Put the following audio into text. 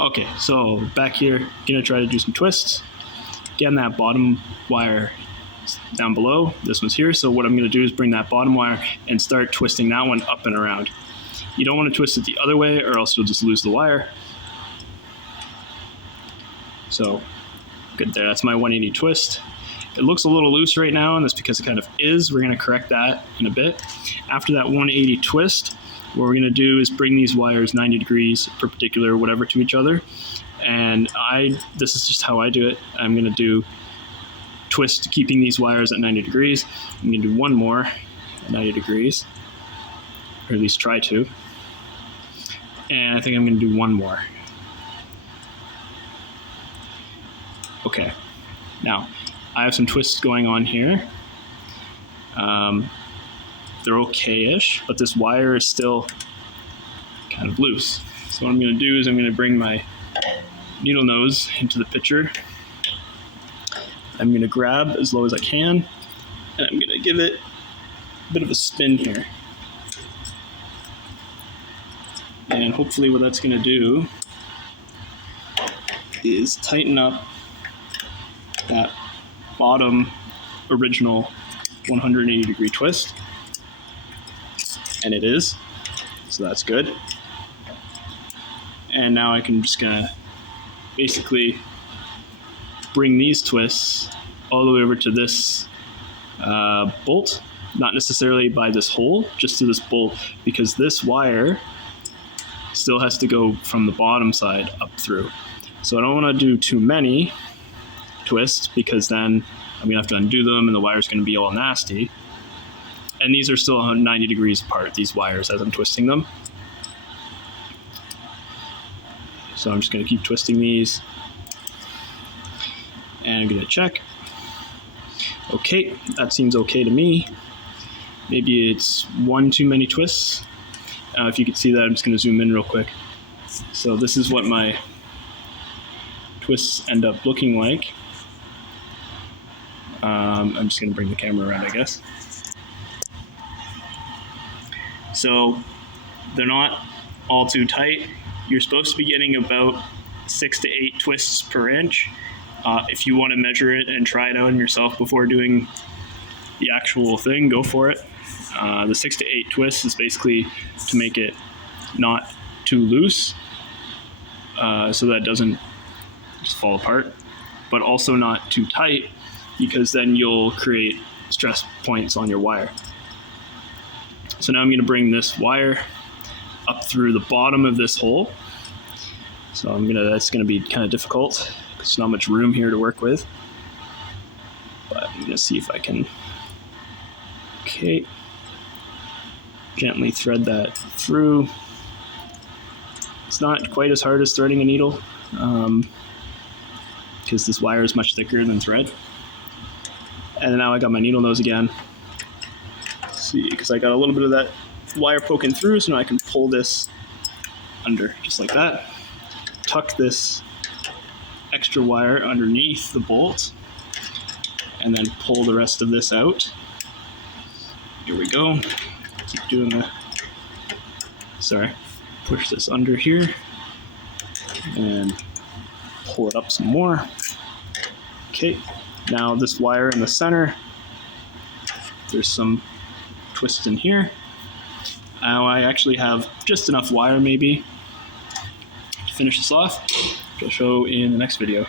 Okay, so back here, gonna try to do some twists. Again, that bottom wire down below, this one's here, so what I'm gonna do is bring that bottom wire and start twisting that one up and around. You don't wanna twist it the other way or else you'll just lose the wire. So, good there, that's my 180 twist. It looks a little loose right now, and that's because it kind of is. We're gonna correct that in a bit. After that 180 twist, what we're gonna do is bring these wires 90 degrees, perpendicular, whatever, to each other. And this is just how I do it. I'm gonna do twist, keeping these wires at 90 degrees. I'm gonna do one more at 90 degrees, or at least try to. And I think I'm gonna do one more. Okay, now I have some twists going on here. They're okay-ish, but this wire is still kind of loose. So what I'm gonna do is I'm gonna bring my needle nose into the picture. I'm gonna grab as low as I can, and I'm gonna give it a bit of a spin here. And hopefully what that's gonna do is tighten up that bottom original 180 degree twist. And it is, so that's good. And now I can just gonna basically bring these twists all the way over to this bolt, not necessarily by this hole, just to this bolt, because this wire still has to go from the bottom side up through. So I don't wanna do too many twists because then I'm gonna have to undo them and the wire's gonna be all nasty. And these are still 90 degrees apart, these wires, as I'm twisting them. So I'm just gonna keep twisting these. And I'm gonna check. Okay, that seems okay to me. Maybe it's one too many twists. If you can see that, I'm just gonna zoom in real quick. So this is what my twists end up looking like. I'm just gonna bring the camera around, I guess. So they're not all too tight. You're supposed to be getting about 6 to 8 twists per inch. If you want to measure it and try it out on yourself before doing the actual thing, go for it. The 6 to 8 twists is basically to make it not too loose, so that it doesn't just fall apart, but also not too tight, because then you'll create stress points on your wire. So now I'm going to bring this wire up through the bottom of this hole. So that's going to be kind of difficult because there's not much room here to work with. But I'm going to see if I can, okay, gently thread that through. It's not quite as hard as threading a needle because this wire is much thicker than thread. And now I got my needle nose again. See, because I got a little bit of that wire poking through, so now I can pull this under just like that. Tuck this extra wire underneath the bolt, and then pull the rest of this out. Here we go. Keep doing the, push this under here, and pull it up some more. Okay, now this wire in the center, there's some twists in here. Now I actually have just enough wire maybe to finish this off, which I'll show in the next video.